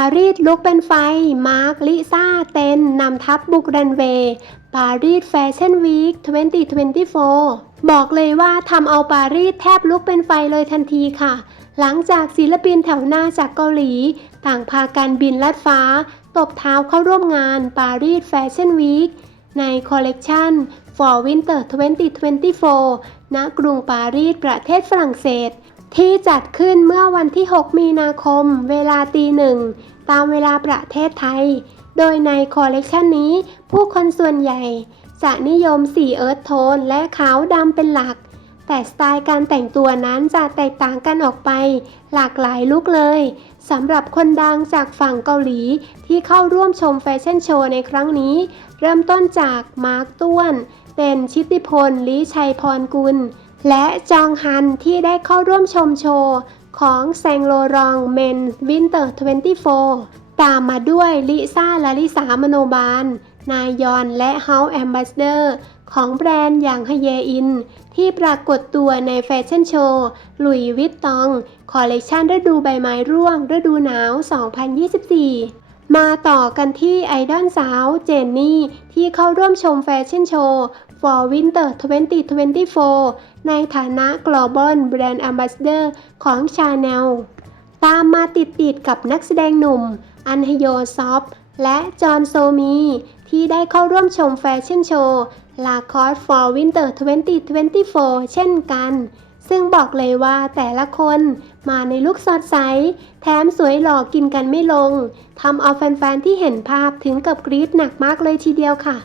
ารีสลุกเป็นไฟ มาร์ค ลิซ่า เต็น นำทัพบุกรันเวย์ ปารีสแฟชั่นวีค 2024 บอกเลยว่าทำเอาปารีสแทบลุกเป็นไฟเลยทันทีค่ะ หลังจากศิลปินแถวหน้าจากเกาหลี ต่างพากันบินลัดฟ้า ตบเท้าเข้าร่วมงานปารีสแฟชั่นวีคในคอลเลกชัน For Winter 2024 ณ กรุงปารีส ประเทศฝรั่งเศส ที่จัดขึ้นเมื่อวันที่ 6 มีนาคม เวลาตีหนึ่ง ตามเวลาประเทศไทย โดยในคอลเลกชันนี้ ผู้คนส่วนใหญ่ จะนิยมสีเอิร์ธโทนและขาวดำเป็นหลัก แต่สไตล์การแต่งตัวนั้นจะแตกต่างกันออกไป หลากหลายลุคเลยสำหรับคนดังจากฝั่งเกาหลีที่เข้าร่วมชมแฟชั่นโชว์ในครั้งนี้ เริ่มต้นจากมาร์คต้วน เป็นชิติพลลิชัยพรกุล และจองฮันที่ได้เข้าร่วมชมโชว์ ของแซงโลรองเมนวินเตอร์ 24 ตามมาด้วยลิซ่าลาลิสามโนบาล นายยอนและเฮาแอมบ s สเดอร์ของแบรนด์อย่างฮเยอิน ที่ปรากฏตัวในแฟชั่นโชว์ลุยวิตตอง คอลเลกชันฤดูใบไม้ร่วงฤดูหนาว 2024 มาต่อกันที่ไอดอลสาวเจนนี่ที่เข้าร่วมชมแฟชั่นโชว์ For Winter 2024 ในฐานะ Global Brand Ambassador ของ Chanel ตามมาติดๆกับนักแสดงหนุ่ม อันฮโยซอฟและจอห์นโซมี ที่ได้เข้าร่วมชมแฟชั่นโชว์ La c o s for Winter 2024 เช่นกัน ซึ่งบอกเลยว่าแต่ละคนมาในลุคสดใส แถมสวยหล่อกินกันไม่ลงทำเอาแฟนๆที่เห็นภาพถึงกับกรี๊ดหนักมากเลยทีเดียวค่ะ